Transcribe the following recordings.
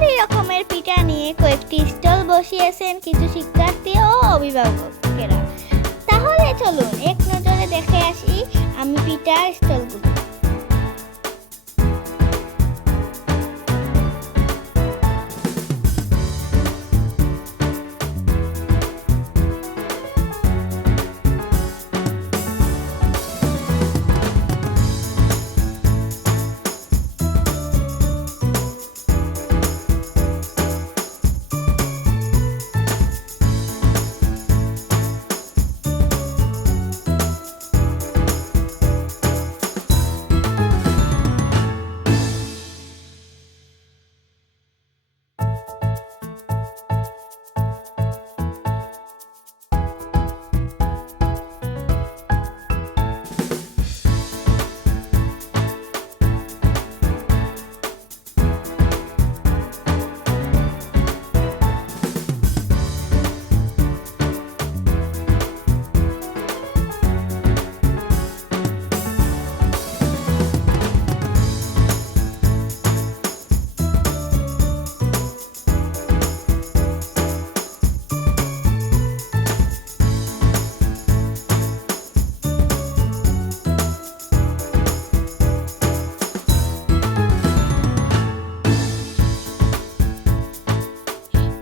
বাহারি রকমের পিঠা নিয়ে কয়েকটি স্টল বসিয়েছেন কিছু শিক্ষার্থী ও অভিভাবকেরা। তাহলে চলুন এক নজরে দেখে আসি আমি পিঠার স্টলগুলো।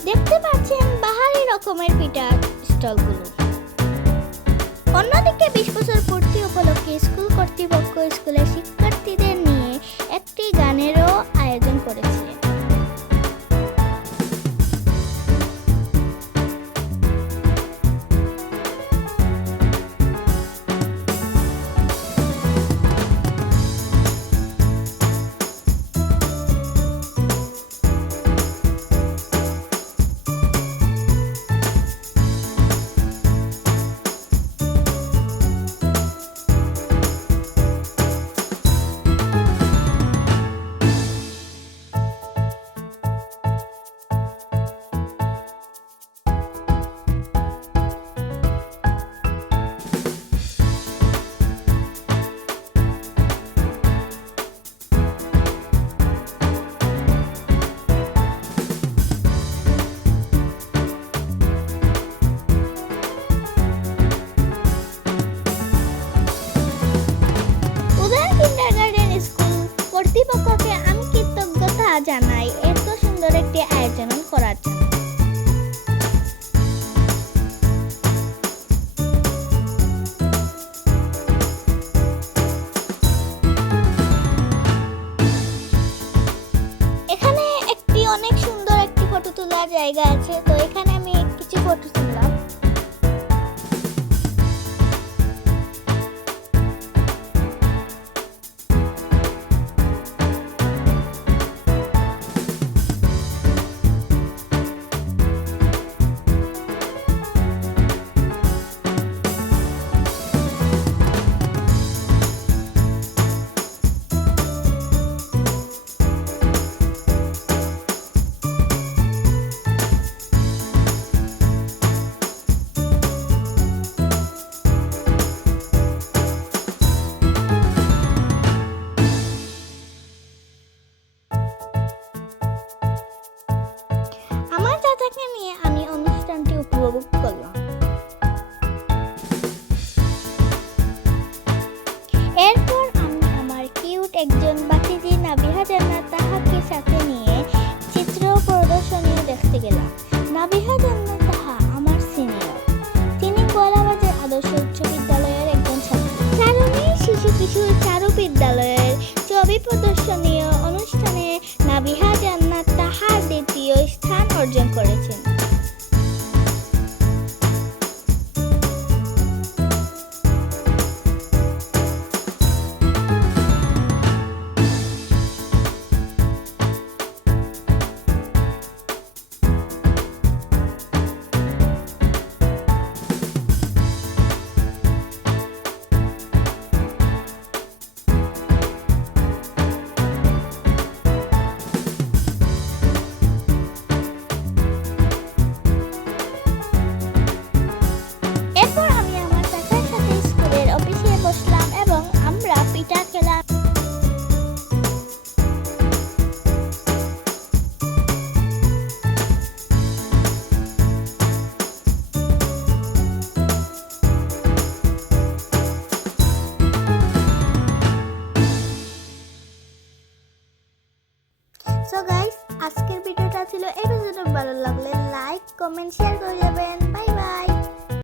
দেখতে পাচ্ছেন বাহারি রকমের পিঠার স্টলগুলো। অন্যদিকে 20 বছর পূর্তি উপলক্ষে স্কুল কর্তৃপক্ষ স্কুলের শিক্ষার্থীদের নিয়ে একটি গানেরও আয়োজন করেছিলেন। কর্তৃপক্ষকে আমি কৃতজ্ঞতা জানাই এত সুন্দর একটি আয়োজন করার জন্য। এখানে একটি অনেক সুন্দর একটি ফটো তোলার জায়গা আছে, তো এখানে আমি কিছু ফটো তুললাম। আমার চাচাকে নিয়ে আমি অনুষ্ঠানটি উপভোগ করলাম। এরপর আমি আমার কিউট একজন বাতিজি নাবিহা জান্নাত তাহাকে সাথে নিয়ে চিত্র প্রদর্শনীও দেখতে গেলাম। নাবিহা জান্নাত তাহা আমার সিনিয়র, তিনি গোয়ালাবাজার আদর্শ উচ্চ বিদ্যালয়ের একজন ছাত্রী। চারুণী শিশু কিশোর চারু বিদ্যালয়ের ছবি প্রদর্শনীয় অনুষ্ঠানে নাবিহা জান্নাত তাহার দ্বিতীয় স্থান অর্জন করেছেন। ছিল। এপিসোড ভালো লাগলে লাইক কমেন্ট শেয়ার করে যাবেন।